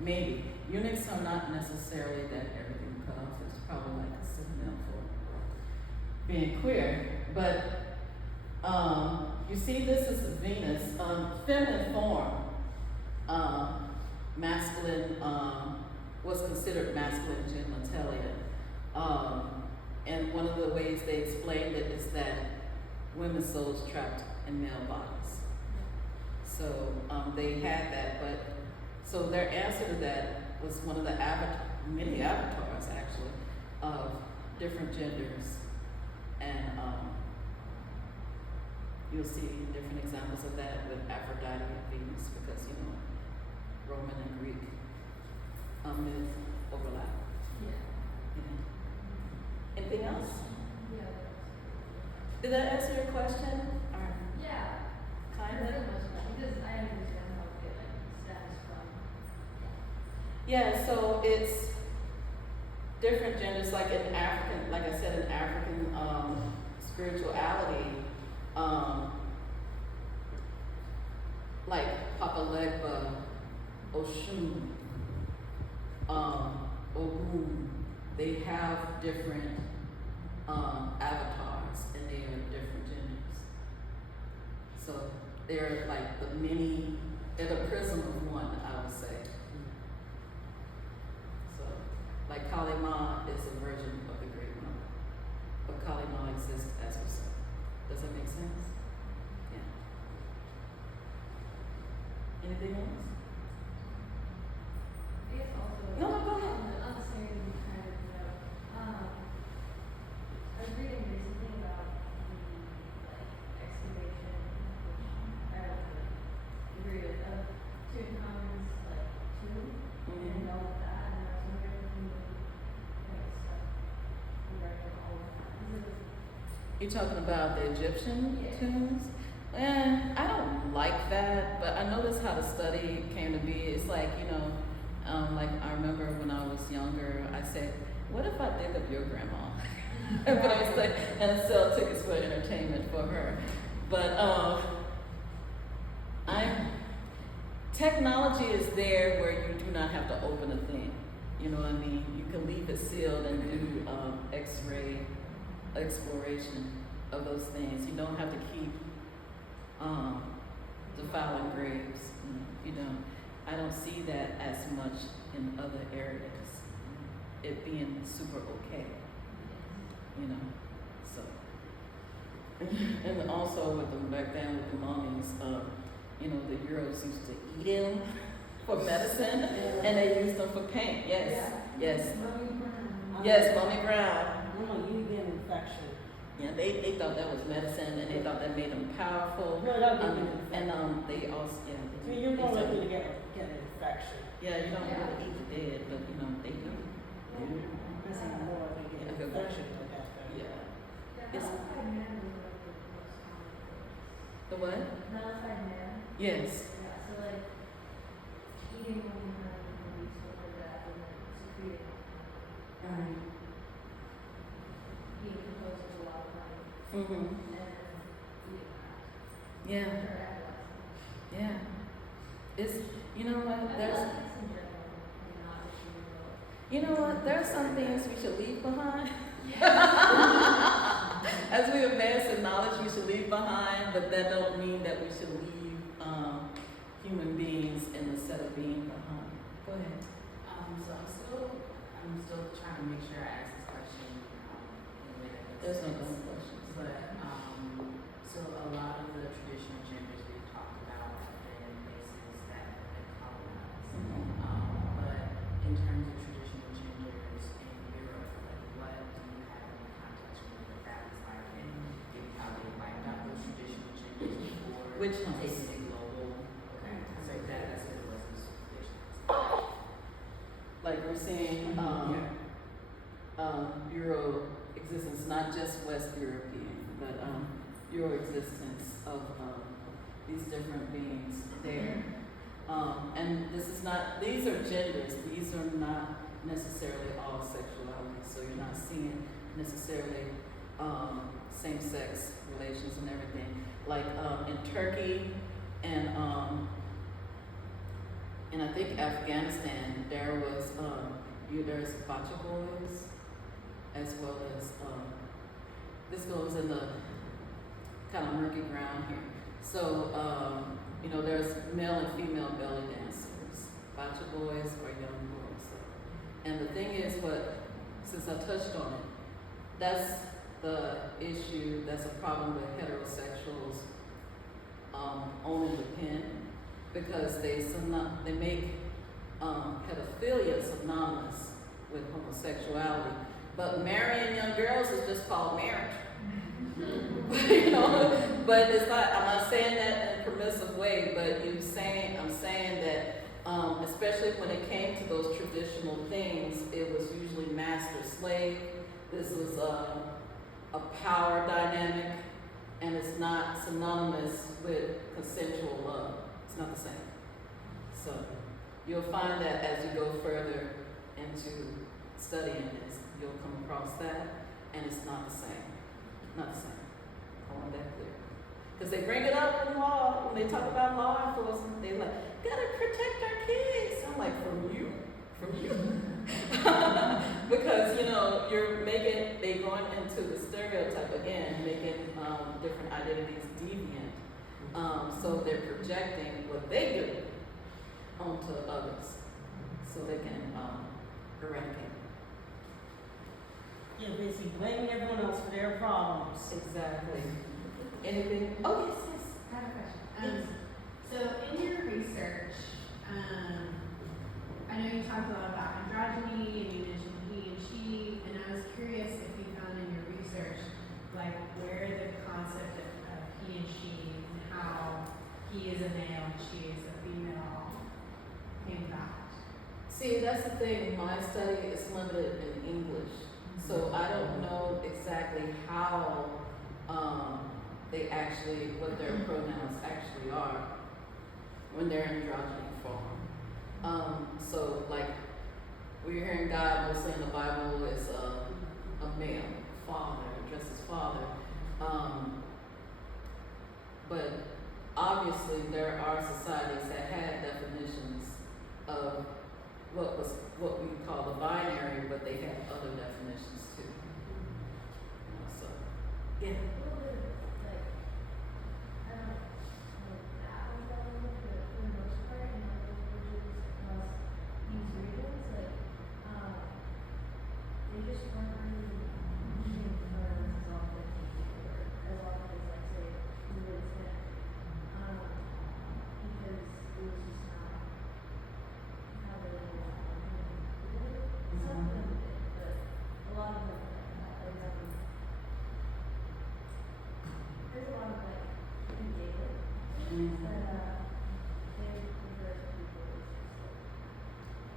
maybe. Eunuchs are not necessarily that everything cut off. It's probably like a synonym for being queer. But you see, this is Venus, feminine form, masculine, was considered masculine genitalia. And one of the ways they explained it is that women's souls trapped in male bodies. So they had that, but so their answer to that was one of the many avatars actually of different genders, and you'll see different examples of that with Aphrodite and Venus, because Roman and Greek myths overlap. Yeah. Anything else? Yeah. Did that answer your question? Or Yeah. kind Pretty of? much that, because I understand how to get like status from. Yeah, so it's different genders, like in African, like I said, in African spirituality, like Papa Legba, Oshun, Ogun, they have different avatars, and they are different genders. So they're like they're the prism of one, I would say. So, like Kali Ma is a version of the Great Mother, but Kali Ma exists as herself. Does that make sense? Yeah. Anything else? I guess also. No, go ahead. On the same kind of note, I was reading recently about the excavation, which I don't really agree with, of Tutankhamun's tomb and all of that, and I was wondering if you stuff regarding all of that. You talking about the Egyptian Yeah. tombs? I don't like that, but I noticed how the study came to be. It's like, like I remember when I was younger, I said, what if I dig up your grandma? But I was like, and sell tickets for entertainment for her. But technology is there where you do not have to open a thing. You know what I mean? You can leave it sealed and do X-ray exploration of those things. You don't have to keep defiling graves. You don't. I don't see that as much in other areas. It being super okay. So. And also with them back then with the mummies, the Europeans used to eat them for medicine, and they used them for paint. Yes. Yes, Mummy Brown. You get an infection. Yeah, they thought that was medicine, and they thought that made them powerful. No, that would be and they also, I mean, you're more likely to get an infection. Yeah, you don't want to eat the dead, but they do. That's even more likely to get an infection like that. Yeah. Yeah, It's- nullified man was one of the most common things. The what? Nullified man. Yes. Yeah, so eating when you have release over that and then secreting being composed of a lot of money Mm-hmm. and then eating that. Yeah. For adolescents. Yeah. It's what? There's Adolescents in general, not just you. You know what? There are some things we should leave behind. As we advance in knowledge, we should leave behind, but that don't mean that we should leave human beings in the set of being behind. Go ahead. So I'm still trying to make sure I ask this question in a way that makes There's no sense. dumb questions. But so a lot of the traditional genders we've talked about have been places that have been colonized. But in terms of traditional genders in Europe, what do you have in context with what that was like, and how they wiped out those traditional genders before? Which ones? Is it global? Okay, so that's what it was. Like we're seeing Euro existence, not just West European, but Euro existence of these different beings there. And these are genders, these are not necessarily all sexuality, so you're not seeing necessarily same-sex relations and everything. Like in Turkey and I think Afghanistan, there was there's bacha boys, as well as this goes in the kind of murky ground here. So there's male and female belly dancers, bacha boys or young boys. And the thing is, since I touched on it, that's the issue. That's a problem with heterosexuals owning the pen, because they make pedophilia synonymous with homosexuality. But marrying young girls is just called marriage. But it's not. I'm not saying that in a permissive way. But I'm saying that, especially when it came to those traditional things, it was usually master-slave. This was a power dynamic, and it's not synonymous with consensual love. It's not the same. So you'll find that as you go further into studying this, you'll come across that, and it's not the same. Not the same. I want that clear. Because they bring it up in law, when they talk about law enforcement, they're like, gotta protect our kids. I'm like, from you? From you? Because, they're going into the stereotype again, making different identities deviant. So they're projecting what they do onto others, so they can eradicate. You're busy blaming everyone else for their problems. Exactly. Anything? Oh, yes, yes. I have a question. So in your research, I know you talked a lot about androgyny and you mentioned he and she, and I was curious if you found in your research, like where the concept of he and she and how he is a male and she is a female came about. See, that's the thing. My study is limited in English, so I don't know exactly how what their pronouns actually are when they're in androgyny form. So like we're hearing God mostly in the Bible as a male father, addresses father. But obviously there are societies that had definitions of what we call the binary, but they had other definitions too. So yeah. A little bit of like, I don't know that was relevant, but for the most part in other languages across these regions, like, they just weren't really using terms as often as like say movement, because it was just not how they were some of them did, but a lot of them like there's a lot of like in Gaelic that they refer to people as just like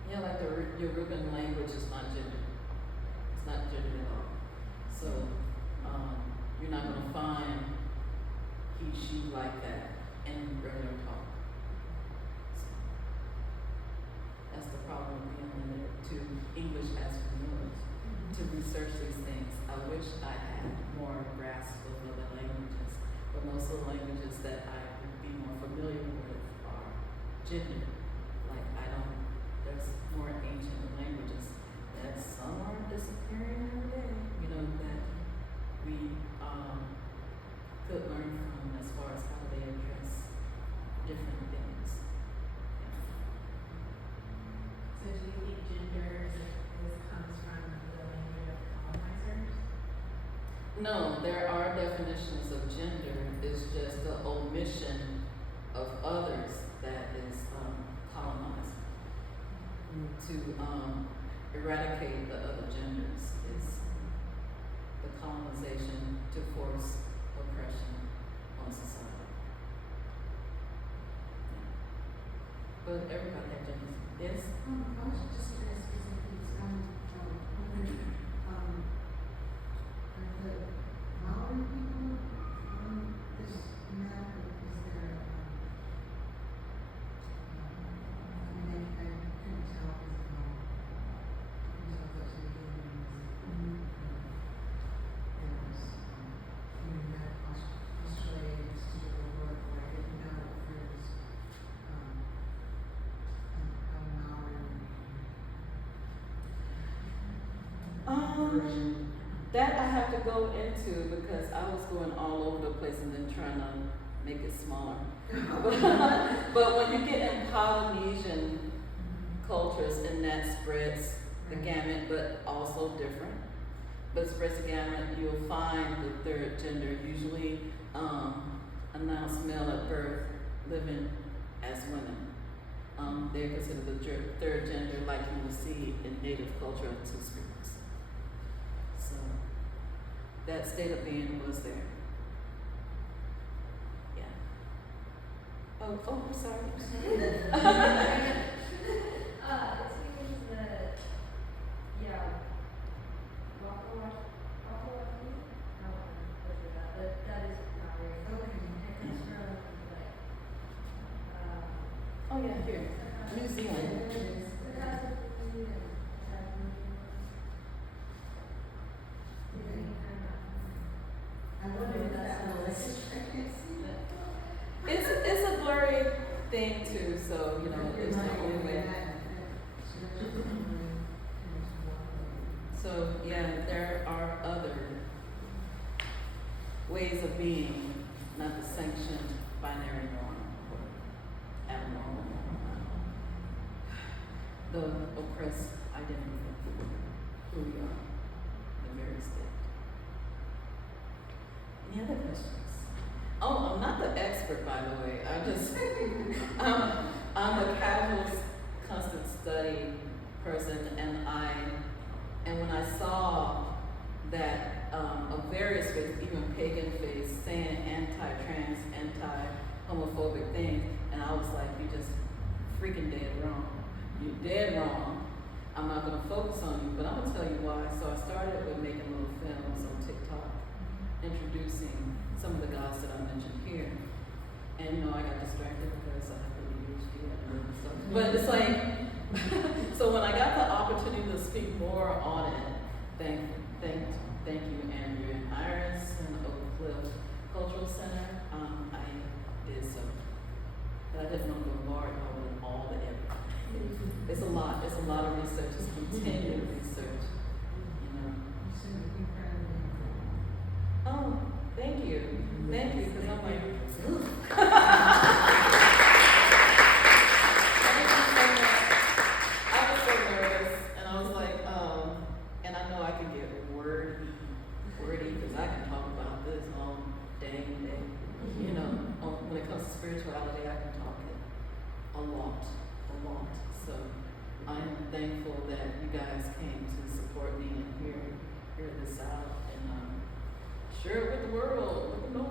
Yeah, like the Yoruban language is not gendered. It's not gendered at all. So you're not going to find he, she like that in regular talk. So, that's the problem with being limited to English as we know it, to research these things. I wish I had more grasp of other languages, but most of the languages that I would be more familiar with are gendered. Like there's more ancient languages that some are disappearing every day, that we could learn from as far as how they address different things. So do you think gender comes from the language of colonizers? No, there are definitions of gender. It's just the omission of others that is colonized. To eradicate the other genders is the colonization to force oppression on society. But everybody had genders. Yes? I was just curious specifically, wondering, are the Maori people on this map, or is there, I couldn't tell because of how, I couldn't tell if it was in the beginning. There was version. That I have to go into because I was going all over the place and then trying to make it smaller. But when you get in Polynesian cultures, and that spreads the gamut, but also different. But spreads the gamut, you'll find the third gender usually announced male at birth, living as women. They're considered the third gender, like you will see in native culture and two-spirit. So that state of being was there. Yeah. Oh, I'm sorry. It seems that, yeah, but that is not very Okay. it comes from like Oh yeah, here, New Zealand. I wonder if that's Melissa's pregnancy. It's a blurry thing too, so you know it's the only way. So yeah, there are other ways of being, not the sanctioned binary norm or abnormal norm. The oppressed identity of who we are, the very state. Any other questions? Oh, I'm not the expert, by the way. I'm a casual, constant study person, and when I saw that of various faiths, even pagan faiths, saying anti-trans, anti-homophobic things, and I was like, you just freaking dead wrong. You're dead wrong. I'm not gonna focus on you, but I'm gonna tell you why. So I started with making little films on TikTok, introducing some of the gods that I mentioned here. And I got distracted because I have ADHD and stuff. But it's like, so when I got the opportunity to speak more on it, thank you, Andrew and Iris and Oak Cliff Cultural Center, I did so. But I didn't want to go hard on all the evidence. It's a lot of research, it's continued research, you know. You should be proud of me. Oh, thank you, because I'm like, I was so nervous, and I was like, and I know I can get wordy, because I can talk about this all day, you know, when it comes to spirituality, I can talk it a lot, so I am thankful that you guys came to support me and hear this out, and share it with the world, let them know.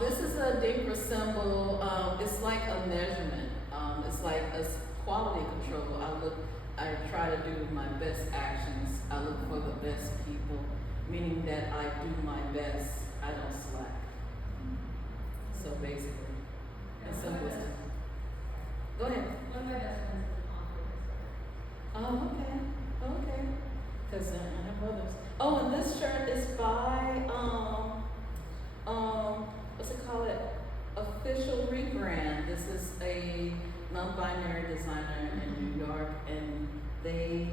This is a deeper symbol. It's like a measurement. It's like a quality control. I try to do my best actions. I look for the best people, meaning that I do my best. I don't slack. So basically, it's simple. Go ahead. One of my best friends is a conflict expert. Oh, okay. Because I have others. Oh, and this shirt is by, what's it called? Official Rebrand. This is a non-binary designer in New York, and they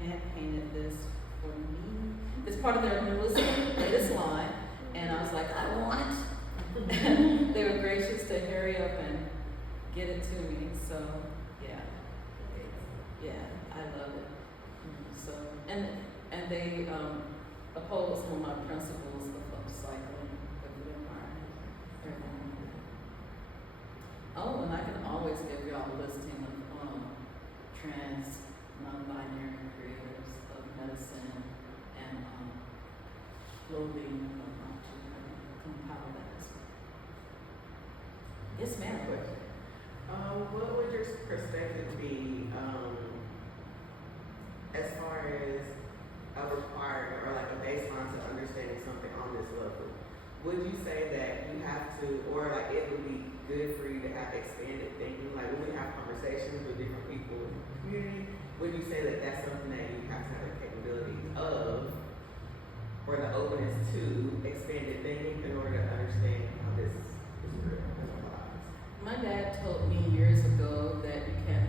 hand painted this for me. It's part of their latest line, and I was like, I want it. And they were gracious to hurry up and get it to me, so yeah, I love it. So, and they oppose some of my principles of upcycling, of the environment, everything. Oh, and I can always give y'all a listing of trans, non-binary creators of medicine and clothing, to compile that as well. Yes, ma'am. What would your perspective be as far as a requirement or like a baseline to understanding something on this level? Would you say that you have to, or like it would be good for you to have expanded thinking? Like when we have conversations with different people in the community, would you say that that's something that you have to have the capabilities of, or the openness to expanded thinking in order to understand how this is real and applies? My dad told me years ago that you can't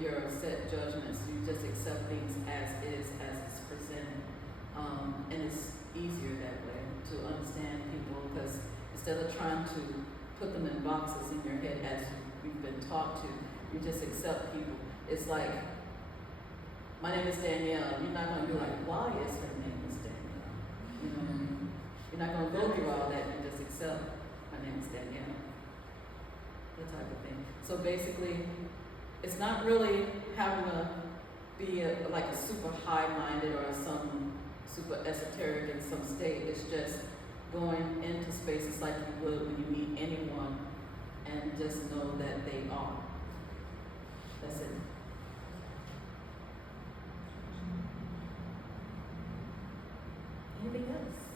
with your set judgments. You just accept things as is, as it's presented. And it's easier that way to understand people, because instead of trying to put them in boxes in your head as you've been taught to, you just accept people. It's like, my name is Danielle. You're not going to be like, why is her name is Danielle? You know what I mean? You're not going to go through all that. You just accept, my name is Danielle. That type of thing. So basically, it's not really having to be like a super high-minded or some super esoteric in some state. It's just going into spaces like you would when you meet anyone and just know that they are. That's it. Anything else?